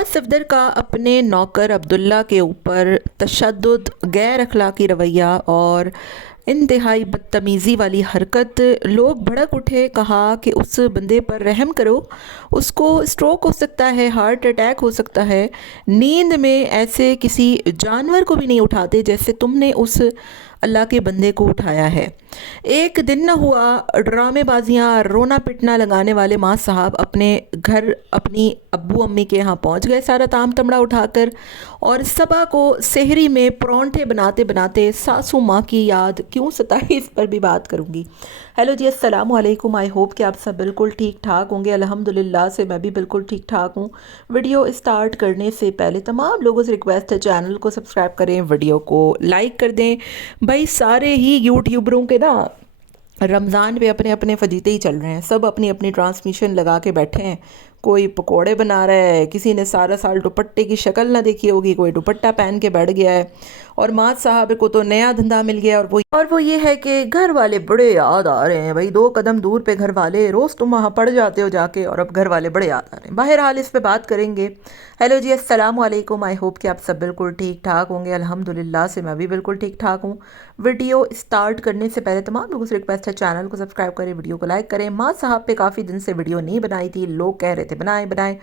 मां सफदर का अपने नौकर अब्दुल्ला के ऊपर तशद्दुद, गैर अखलाकी रवैया और इंतहाई बदतमीज़ी वाली हरकत, लोग भड़क उठे। कहा कि उस बंदे पर रहम करो, उसको स्ट्रोक हो सकता है, हार्ट अटैक हो सकता है। नींद में ऐसे किसी जानवर को भी नहीं उठाते जैसे तुमने उस अल्लाह के बंदे को उठाया है। एक दिन न हुआ, ड्रामेबाजियाँ, रोना पिटना लगाने वाले माँ साहब अपने घर अपनी अब्बू अम्मी के यहाँ पहुँच गए, सारा ताम तमड़ा उठाकर। और सबा को सेहरी में परांठे बनाते बनाते सासू माँ की याद क्यों सताई, इस पर भी बात करूँगी। हेलो जी, अस्सलाम वालेकुम। आई होप कि आप सब बिल्कुल ठीक ठाक होंगे। अल्हम्दुलिल्लाह से मैं भी बिल्कुल ठीक ठाक हूँ। वीडियो स्टार्ट करने से पहले तमाम लोगों से रिक्वेस्ट है, चैनल को सब्सक्राइब करें, वीडियो को लाइक कर दें। भाई सारे ही यूट्यूबरों के ना रमज़ान पे अपने अपने फजीते ही चल रहे हैं, सब अपनी अपनी ट्रांसमिशन लगा के बैठे हैं। कोई पकोड़े बना रहा है, किसी ने सारा साल दुपट्टे की शक्ल ना देखी होगी, कोई दुपट्टा पहन के बैठ गया है। और माँ साहब को तो नया धंधा मिल गया, और वो ये है कि घर वाले बड़े याद आ रहे हैं। भाई 2 कदम दूर पे घर वाले, रोज़ तुम वहाँ पड़ जाते हो जाके, और अब घर वाले बड़े याद आ रहे हैं। बहरहाल इस पे बात करेंगे। हेलो जी, अस्सलाम वालेकुम। आई होप कि आप सब बिल्कुल ठीक ठाक होंगे। अल्हम्दुलिल्लाह से मैं भी बिल्कुल ठीक ठाक हूँ। वीडियो स्टार्ट करने से पहले तमाम लोगों से रिक्वेस्ट है, चैनल को सब्सक्राइब करें, वीडियो को लाइक करें। माँ साहब पे काफ़ी दिन से वीडियो नहीं बनाई थी, लोग कह रहे थे बनाएं बनाएं,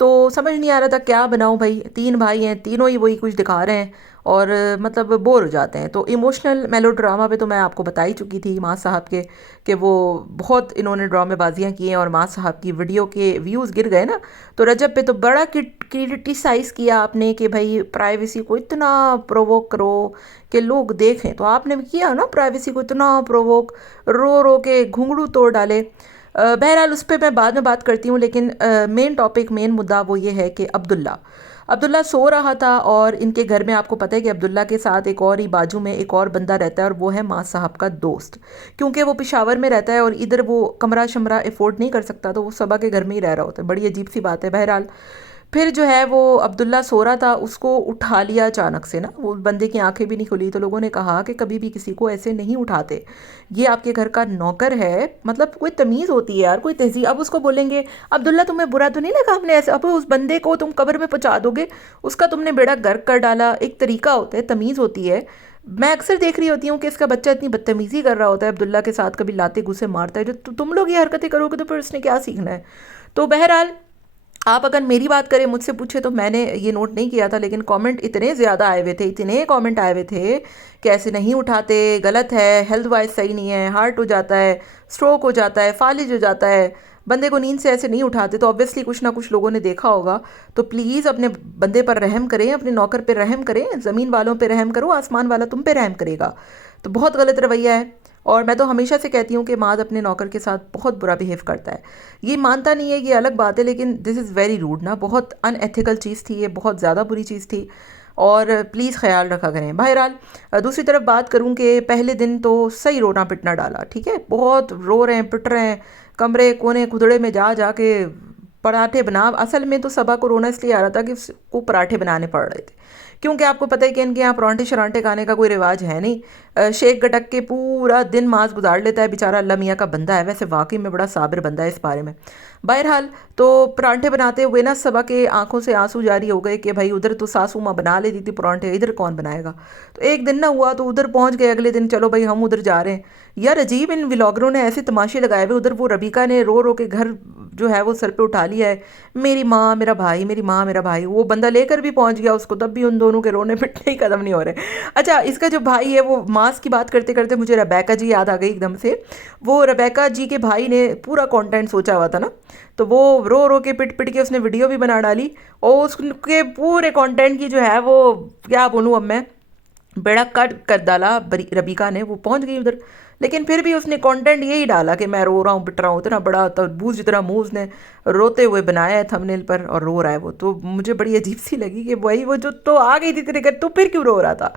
तो समझ नहीं आ रहा था क्या बनाऊं। भाई 3 भाई हैं, तीनों ही वही कुछ दिखा रहे हैं और मतलब बोर हो जाते हैं। तो इमोशनल मेलो ड्रामा पे तो मैं आपको बता ही चुकी थी माँ साहब के कि वो बहुत इन्होंने ड्रामेबाजियाँ की हैं और माँ साहब की वीडियो के व्यूज़ गिर गए ना। तो रजब पे तो बड़ा क्रिटिसाइज़ किया आपने कि भाई प्राइवेसी को इतना प्रोवोक करो कि लोग देखें, तो आपने भी किया ना, प्राइवेसी को इतना प्रोवोक, रो रो के घुंघरू तोड़ डाले। बहरहाल उस पर मैं बाद में बात करती हूँ, लेकिन मेन टॉपिक, मेन मुद्दा वो ये है कि अब्दुल्ला सो रहा था। और इनके घर में आपको पता है कि अब्दुल्ला के साथ एक और ही बाजू में एक और बंदा रहता है, और वो है माँ साहब का दोस्त। क्योंकि वो पेशावर में रहता है और इधर वो कमरा शमरा अफोर्ड नहीं कर सकता, तो वो सबा के घर में ही रह रहा होता है। बड़ी अजीब सी बात है। बहरहाल फिर जो है वो अब्दुल्ला सो रहा था, उसको उठा लिया अचानक से ना। वो बंदे की आंखें भी नहीं खुली, तो लोगों ने कहा कि कभी भी किसी को ऐसे नहीं उठाते, ये आपके घर का नौकर है, मतलब कोई तमीज़ होती है यार, कोई तहजीब। अब उसको बोलेंगे अब्दुल्ला तुम्हें बुरा तो नहीं लगा हमने ऐसे, अब उस बंदे को तुम कब्र में पहुंचा दोगे, उसका तुमने बेड़ा गर्क कर डाला। एक तरीका होता है, तमीज़ होती है। मैं अक्सर देख रही होती हूँ कि इसका बच्चा इतनी बदतमीज़ी कर रहा होता है अब्दुल्ला के साथ, कभी लाते घुसे मारता है। जो तुम लोग ये हरकतें करोगे तो फिर उसने क्या सीखना है। तो बहरहाल आप अगर मेरी बात करें, मुझसे पूछे, तो मैंने ये नोट नहीं किया था, लेकिन कमेंट इतने ज़्यादा आए हुए थे, इतने कमेंट आए हुए थे कि ऐसे नहीं उठाते, गलत है, हेल्थ वाइज सही नहीं है, हार्ट हो जाता है, स्ट्रोक हो जाता है, फालिज हो जाता है, बंदे को नींद से ऐसे नहीं उठाते। तो ऑब्वियसली कुछ ना कुछ लोगों ने देखा होगा। तो प्लीज़ अपने बंदे पर रहम करें, अपने नौकर पर रहम करें, ज़मीन वालों पर रहम करो, आसमान वाला तुम पे रहम करेगा। तो बहुत गलत रवैया है। और मैं तो हमेशा से कहती हूँ कि माद अपने नौकर के साथ बहुत बुरा बिहेव करता है। ये मानता नहीं है, ये अलग बात है, लेकिन दिस इज़ वेरी रूड ना, बहुत अनएथिकल चीज़ थी ये, बहुत ज़्यादा बुरी चीज़ थी। और प्लीज़ ख्याल रखा करें। बहरहाल दूसरी तरफ बात करूँ कि पहले दिन तो सही रोना पिटना डाला, ठीक है, बहुत रो रहे हैं, पिट रहे हैं, कमरे कोने खुदड़े में जा जा के पराठे बना। असल में तो सबा को रोना इसलिए आ रहा था कि उसको पराठे बनाने पड़ रहे थे, क्योंकि आपको पता है कि इनके यहाँ परांठे शरांठे खाने का कोई रिवाज है नहीं। शेख गटक के पूरा दिन माज गुजार लेता है बेचारा, अल्लाह मियाँ का बंदा है, वैसे वाकई में बड़ा साबिर बंदा है इस बारे में। बहरहाल तो परांठे बनाते हुए ना सबा के आंखों से आंसू जारी हो गए कि भाई उधर तो सासू माँ बना लेती थी परांठे, इधर कौन बनाएगा। तो एक दिन ना हुआ तो उधर पहुंच गए, अगले दिन चलो भाई हम उधर जा रहे हैं। यार अजीब, इन व्लॉगरों ने ऐसे तमाशे लगाए हुए। उधर वो रबीका ने रो रो के घर जो है वो सर पे उठा लिया है, मेरी माँ मेरा भाई, मेरी माँ मेरा भाई। वो बंदा लेकर भी पहुंच गया उसको, तब भी उन दोनों के रोने पिटने ही कदम नहीं हो रहे। अच्छा, इसका जो भाई है, वो मास की बात करते करते मुझे रबैका जी याद आ गई एकदम से। वो रबैका जी के भाई ने पूरा कंटेंट सोचा हुआ था ना, तो वो रो रो के पिट पिट के उसने वीडियो भी बना डाली, और उसके पूरे कंटेंट की जो है वो क्या बोलूँ अब मैं, बेड़ा कट कर डाला रबीका ने। वो पहुंच गई उधर, लेकिन फिर भी उसने कंटेंट यही डाला कि मैं रो रहा हूँ पिट रहा हूँ। इतना बड़ा तरबूज जितना मुंह उसने रोते हुए बनाया है थंबनेल पर, और रो रहा है वो। तो मुझे बड़ी अजीब सी लगी कि भाई वो जो तो आ गई थी तेरे घर, तो फिर क्यों रो रहा था।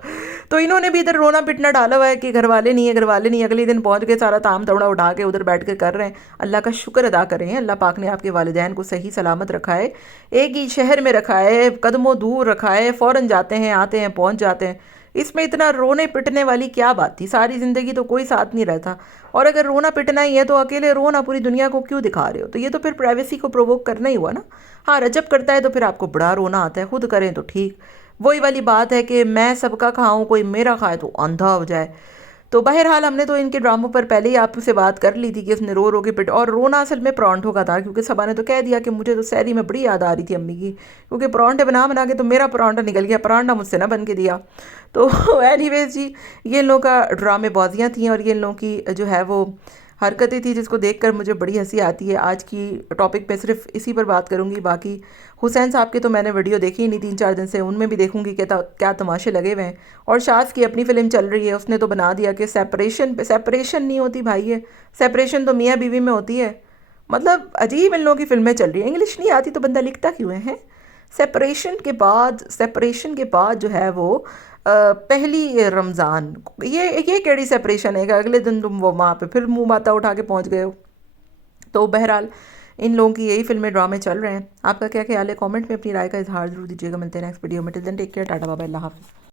तो इन्होंने भी इधर रोना पिटना डाला हुआ है कि घर वाले नहीं है, घर वाले नहीं। अगले दिन पहुंच गए, सारा ताम तोड़ा उठा के उधर बैठ के कर रहे हैं। अल्लाह का शुक्र अदा करें, अल्लाह पाक ने आपके वालिदैन को सही सलामत रखा है, एक ही शहर में रखा है, कदमों दूर रखा है, फ़ौरन जाते हैं, आते हैं, पहुंच जाते हैं। اس میں اتنا رونے پٹنے والی کیا بات تھی؟ ساری زندگی تو کوئی ساتھ نہیں رہتا، اور اگر رونا پٹنا ہی ہے تو اکیلے رونا پوری دنیا کو کیوں دکھا رہے ہو؟ تو یہ تو پھر پرائیویسی کو پرووک کرنا ہی ہوا نا۔ ہاں رجب کرتا ہے تو پھر آپ کو بڑا رونا آتا ہے، خود کریں تو ٹھیک۔ وہی والی بات ہے کہ میں سب کا کھاؤں کوئی میرا کھائے تو اندھا ہو جائے۔ تو بہرحال ہم نے تو ان کے ڈراموں پر پہلے ہی آپ سے بات کر لی تھی کہ اس نے رو رو کے پٹ، اور رونا اصل میں پرونٹوں کا تھا، کیونکہ سبا نے تو کہہ دیا کہ مجھے تو سیری میں بڑی یاد آ رہی تھی امی کی، کیونکہ پرونٹے بنا بنا کے تو میرا پرونٹا نکل گیا، پرانٹا مجھ سے نہ بن کے دیا۔ تو اینی ویز جی، یہ ان لوگوں کا ڈرامے بازیاں تھیں، اور یہ ان لوگوں کی جو ہے وہ حرکتیں تھیں جس کو دیکھ کر مجھے بڑی ہنسی آتی ہے۔ آج کی ٹاپک پہ صرف اسی پر بات کروں گی، باقی حسین صاحب کے تو میں نے ویڈیو دیکھی ہی نہیں 3 4 دن سے، ان میں بھی دیکھوں گی کہ کیا تماشے لگے ہوئے ہیں۔ اور شاذ کی اپنی فلم چل رہی ہے، اس نے تو بنا دیا کہ سیپریشن نہیں ہوتی بھائی، ہے سیپریشن تو میاں بیوی میں ہوتی ہے۔ مطلب عجیب ان لوگوں کی فلمیں چل رہی ہیں، انگلش نہیں آتی تو بندہ لکھتا کیوں ہے؟ سیپریشن کے بعد جو ہے وہ پہلی رمضان، یہ کیڑی سیپریشن ہے کہ اگلے دن تم وہ وہاں پہ پھر منہ ماتا اٹھا کے پہنچ گئے ہو؟ تو بہرحال ان لوگوں کی یہی فلمیں ڈرامے چل رہے ہیں۔ آپ کا کیا خیال ہے؟ کامنٹ میں اپنی رائے کا اظہار ضرور دیجیے گا۔ ملتے ہیں نیکسٹ ویڈیو میں، ٹل دین ٹیک کیئر، ٹاٹا بابا، اللہ حافظ۔